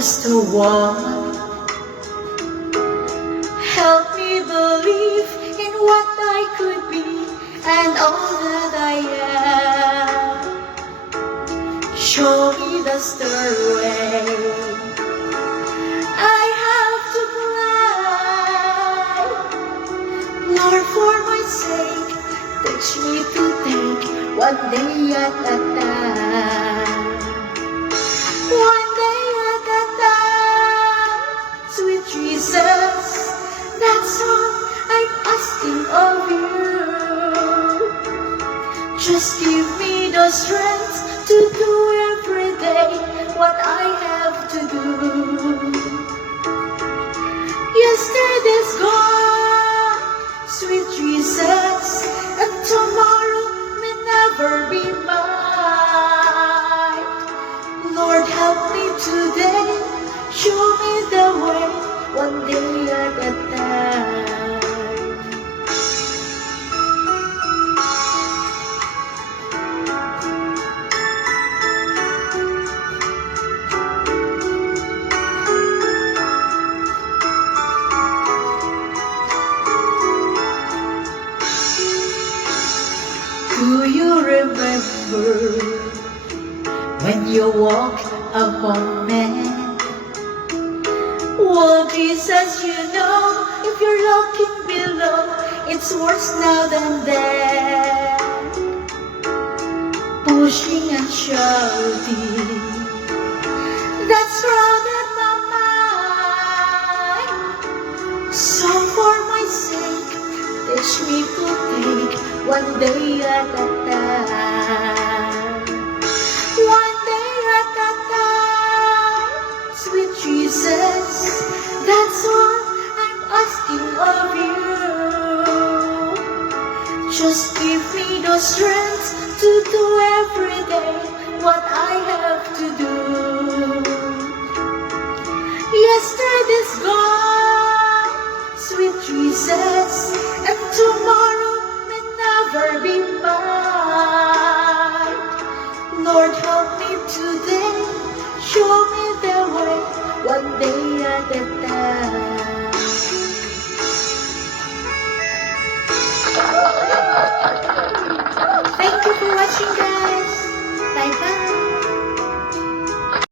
just a one. Help me believe in what I could be and all that I am. Show me the stairway I have to climb. Lord, for my sake, teach me to take one day at a time. One day at a time, sweet Jesus, that's all I'm asking of you. Just give me the strength to do every day what I have to do. Yesterday's gone, sweet Jesus, and tomorrow may never be mine. Lord, help me today, show me the way, one day at a time. Do you remember when you walk among men? Well, Jesus, you know, if you're looking below, it's worse now than then. Pushing and shouting,